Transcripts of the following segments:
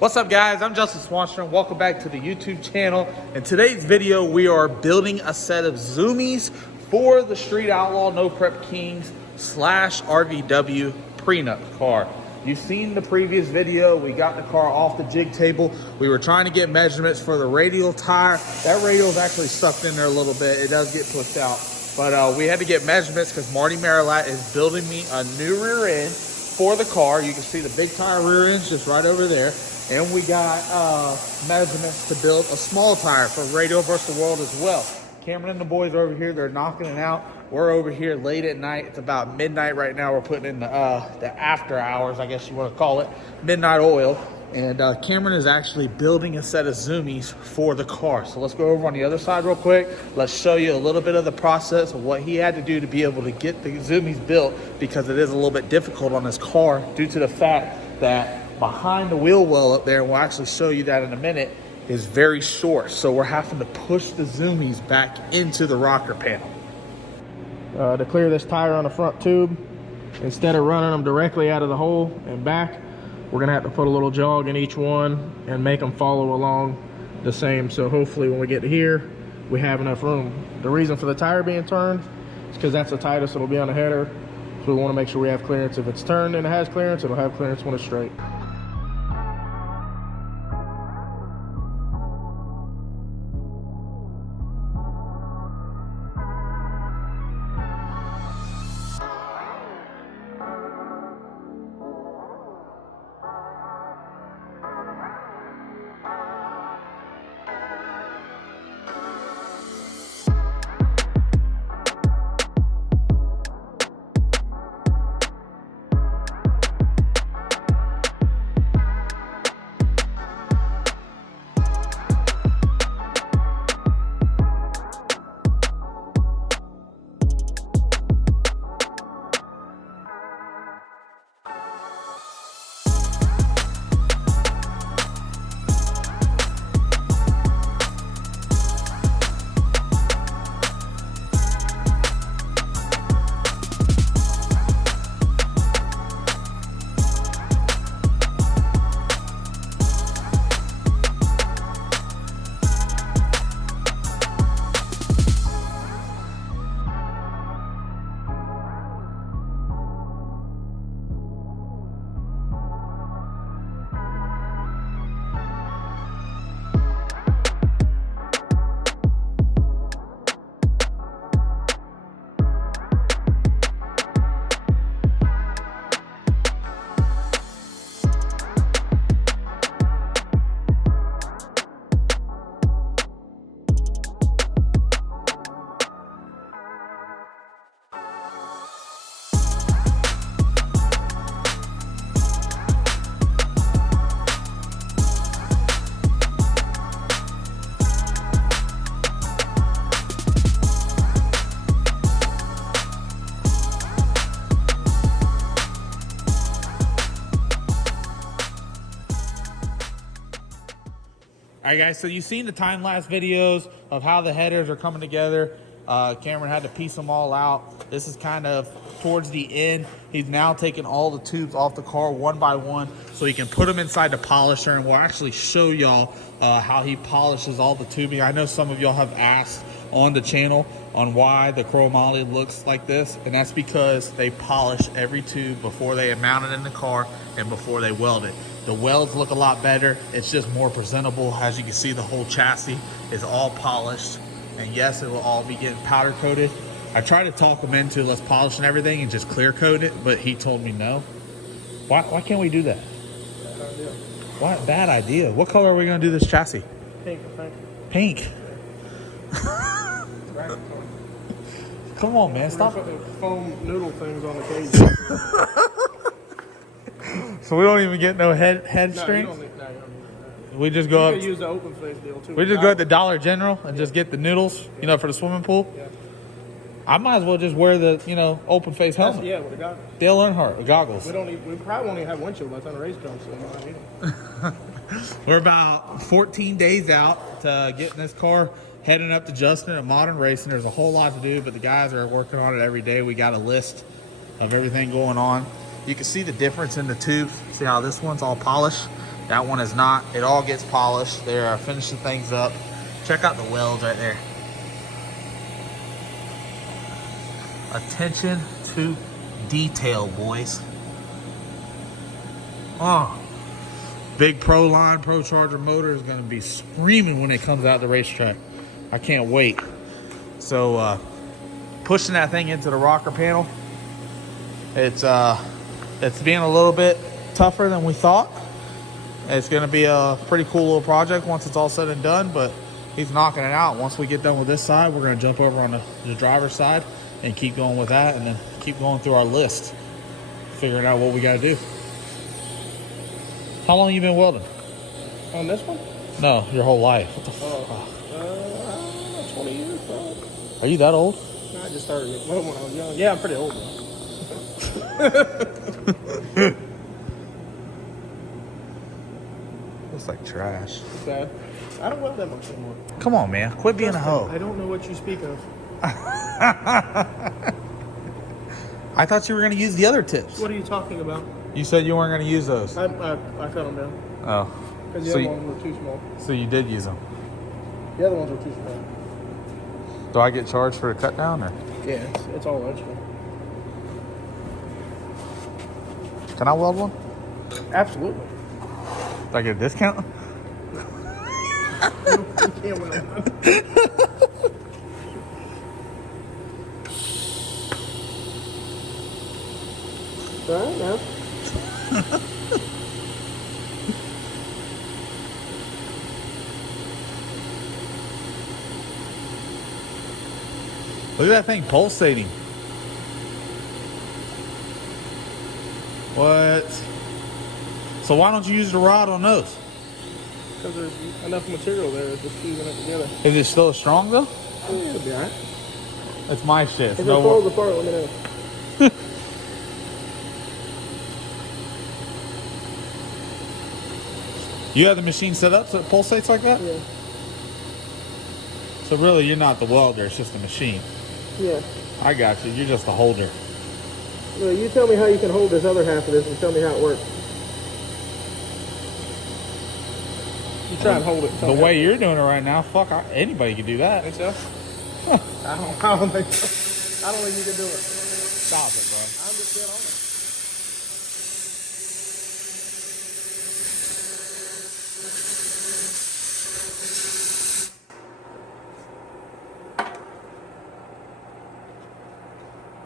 What's up guys, I'm Justin Swanstrom. Welcome back to the YouTube channel. In today's video, we are building a set of zoomies for the Street Outlaw No Prep Kings / RVW prenup car. You've seen the previous video. We got the car off the jig table. We were trying to get measurements for the radial tire. That radial is actually sucked in there a little bit. It does get pushed out. But we had to get measurements because Marty Marilat is building me a new rear end for the car. You can see the big tire rear end's just right over there. And we got measurements to build a small tire for Radio vs. the World as well. Cameron and the boys are over here. They're knocking it out. We're over here late at night. It's about midnight right now. We're putting in the after hours, I guess you want to call it, midnight oil. And Cameron is actually building a set of zoomies for the car. So let's go over on the other side real quick. Let's show you a little bit of the process of what he had to do to be able to get the zoomies built, because it is a little bit difficult on this car due to the fact that behind the wheel well up there, and we'll actually show you that in a minute, is very short. So we're having to push the zoomies back into the rocker panel. To clear this tire on the front tube, instead of running them directly out of the hole and back, we're gonna have to put a little jog in each one and make them follow along the same. So hopefully when we get to here, we have enough room. The reason for the tire being turned is because that's the tightest it'll be on the header. So we want to make sure we have clearance. If it's turned and it has clearance, it'll have clearance when it's straight. All right guys, so you've seen the time-lapse videos of how the headers are coming together. Cameron had to piece them all out. This is kind of towards the end. He's now taking all the tubes off the car one by one so he can put them inside the polisher, and we'll actually show y'all how he polishes all the tubing. I know some of y'all have asked on the channel on why the chromoly looks like this, and that's because they polish every tube before they mount it in the car and before they weld it. The welds look a lot better. It's just more presentable. As you can see, the whole chassis is all polished, and yes, it will all be getting powder coated. I tried to talk him into let's polish and everything and just clear coat it, but he told me no. Why can't we do that? Bad idea. What bad idea? What color are we gonna do this chassis? Pink, I think. Pink. Come on, man, stop. Put the foam noodle things on the cage. So we don't even get no head No, strings? you don't need that. We just go You up. can use the open face deal too. We just go at the Dollar General and just get the noodles, you know, for the swimming pool. Yeah. I might as well just wear the, you know, open face helmet. Yeah, with the goggles. Dale Earnhardt, the goggles. We probably won't even have windshield by the time the race comes, so we might need them. We're about 14 days out to getting this car heading up to Justin at Modern Racing. There's a whole lot to do, but the guys are working on it every day. We got a list of everything going on. You can see the difference in the tubes. See how this one's all polished That one is not. It all gets polished. They're finishing things up. Check out the welds right there. Attention to detail, boys. Oh, big Pro line, Pro Charger motor is going to be screaming when it comes out the racetrack. I can't wait. So pushing that thing into the rocker panel, it's being a little bit tougher than we thought. It's going to be a pretty cool little project once it's all said and done, but he's knocking it out. Once we get done with this side, we're going to jump over on the driver's side and keep going with that, and then keep going through our list, figuring out what we got to do. How long you been welding? On this one? No, your whole life. What the fuck? I don't know, 20 years probably. Are you that old? No, I just started when I was young. Yeah, I'm pretty old now. Looks like trash. It's bad. I don't weld that much anymore. Come on, man. Quit being a hoe. I don't know what you speak of. I thought you were going to use the other tips. What are you talking about? You said you weren't going to use those. I cut them down. Oh. Because the So other you, ones were too small. so you did use them. The other ones were too small. Do I get charged for a cut down, or Yeah, it's all extra. can I weld one? Absolutely. Do I get a discount? You can't weld one. All right now. Look at that thing pulsating. What? So why don't you use the rod on those? Because there's enough material there, it's just fusing it together. Is it still strong though? Yeah, it'll be alright. It's my shit. If it falls apart, let me know. You have the machine set up so it pulsates like that? Yeah. So really you're not the welder, it's just a machine. Yeah. I got you. You're just a holder. Well, you tell me how you can hold this other half of this and tell me how it works. You try and hold it. The way you're doing it right now, fuck, anybody can do that. Think so? I don't think so. I don't think you can do it. Stop it, bro. I'm just dead on it.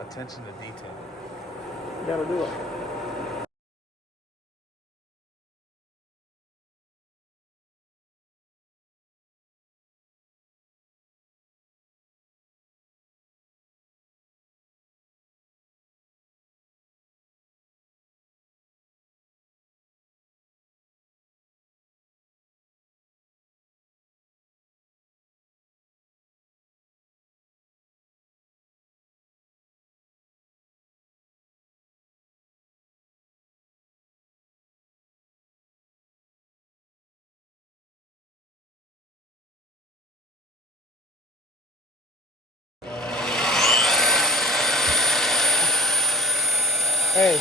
Attention to detail. You gotta do it. Hey,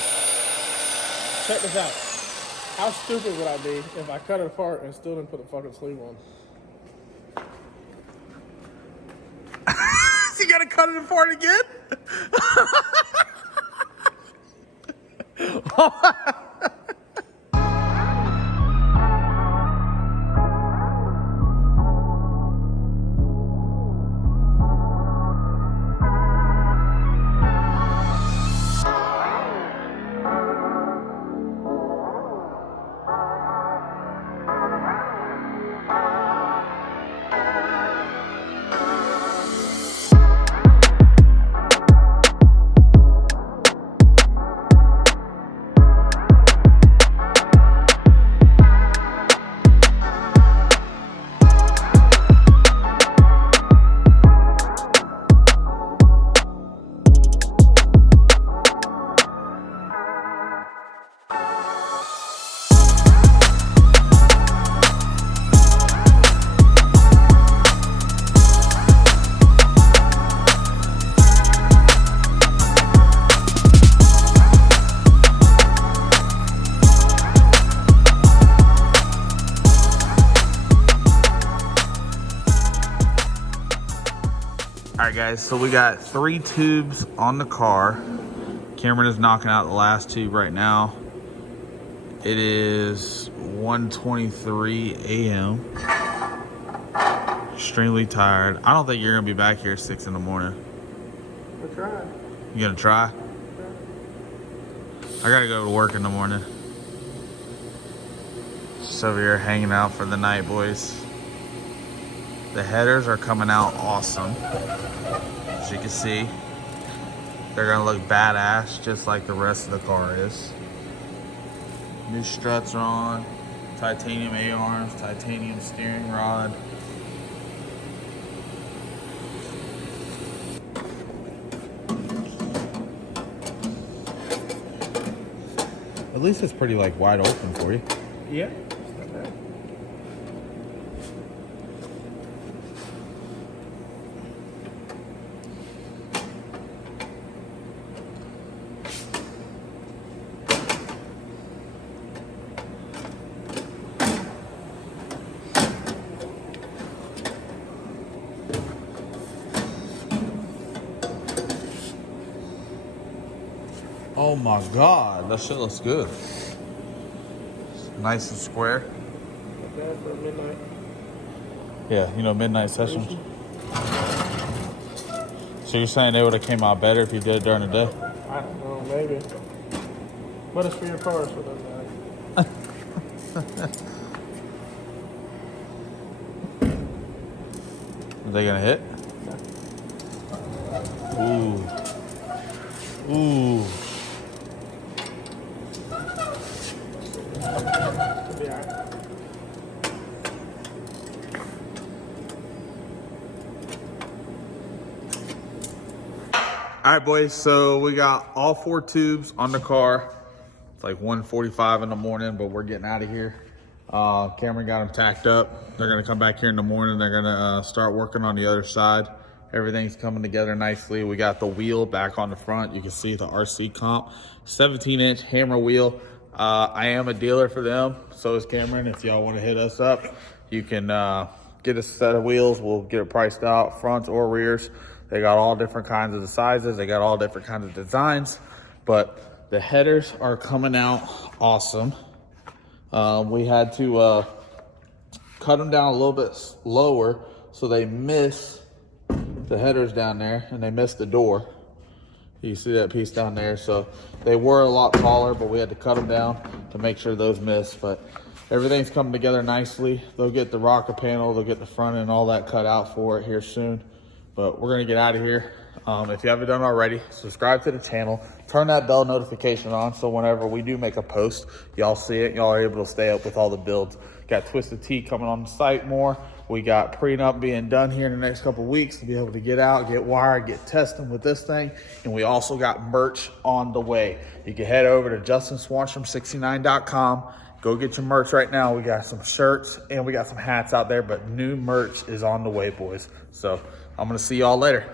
check this out. How stupid would I be if I cut it apart and still didn't put a fucking sleeve on? You gotta cut it apart again? right, guys, so we got 3 tubes on the car. Cameron is knocking out the last tube right now. It is 1:23 a.m. Extremely tired. I don't think you're gonna be back here at 6 in the morning. We'll try. You gonna try? I gotta go to work in the morning. Just over here hanging out for the night, boys. The headers are coming out awesome. As you can see, they're gonna look badass just like the rest of the car is. New struts are on, titanium A-arms, titanium steering rod. At least it's pretty like wide open for you. Yeah. Oh my God, that shit looks good. Nice and square. Not bad for midnight. Yeah, you know, midnight sessions. So you're saying they would have came out better if you did it during the day? I don't know, maybe. But it's for your car, so it doesn't matter. Are they gonna hit? Ooh. Ooh. It'll be alright. All right, boys, so we got all 4 tubes on the car. It's like 1:45 in the morning, but we're getting out of here. Cameron got them tacked up. They're gonna come back here in the morning. They're gonna start working on the other side. Everything's coming together nicely. We got the wheel back on the front. You can see the RC comp, 17-inch hammer wheel. I am a dealer for them, so is Cameron. If y'all wanna hit us up, you can get a set of wheels. We'll get it priced out, fronts or rears. They got all different kinds of the sizes. They got all different kinds of designs, but the headers are coming out awesome. We had to cut them down a little bit lower so they miss the headers down there and they miss the door. You see that piece down there? So they were a lot taller, but we had to cut them down to make sure those miss. But everything's coming together nicely. They'll get the rocker panel, they'll get the front and all that cut out for it here soon. But we're gonna get out of here. If you haven't done already, subscribe to the channel, turn that bell notification on so whenever we do make a post, y'all see it, y'all are able to stay up with all the builds. Got Twisted Tea coming on the site more. We got prenup being done here in the next couple of weeks to be able to get out, get wired, get testing with this thing. And we also got merch on the way. You can head over to JustinSwanstrom69.com. Go get your merch right now. We got some shirts and we got some hats out there, but new merch is on the way, boys. So I'm gonna see y'all later.